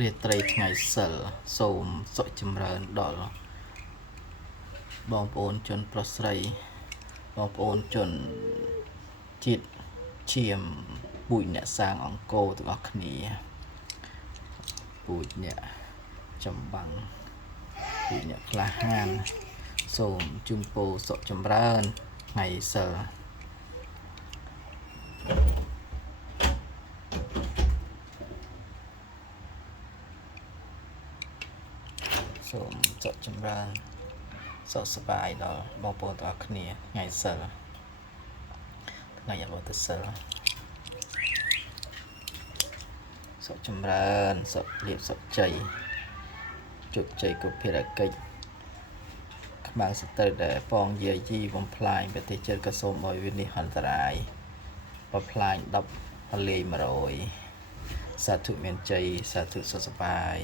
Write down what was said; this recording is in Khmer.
រៀបត្រីថ្ងៃសិលសូមសុខចម្រើនដល់បងប្អូនជនប្រុសស្រីបងប្អូនជនជាតិឈាមពូជអ្នកសាងអង្គរទាំងអស់គ្នាពូជអ្នកចម្បាំងពូជអ្នកក្លាហានសូមជូនពរសុខចម្រើនថ្ងៃសិលសូមសុខចម្រើនសុខសប្បាយដល់បងប្អូនទាំងអស់គ្នាថ្ងៃសិលថ្ងៃអវតសិលសុខចម្រើនសុខលាភសុខជ័យជោគជ័យគ្រប់ភារកិច្ចខ្មាំងសត្រូវដែលប៉ងយាយីបំផ្លាញប្រទេសជាតិក៏សូមឲ្យវិនិច្ឆ័យអន្តរាយបំផ្លាញ10លាយ100សាធុមានជ័យសាធុសុខសប្បាយ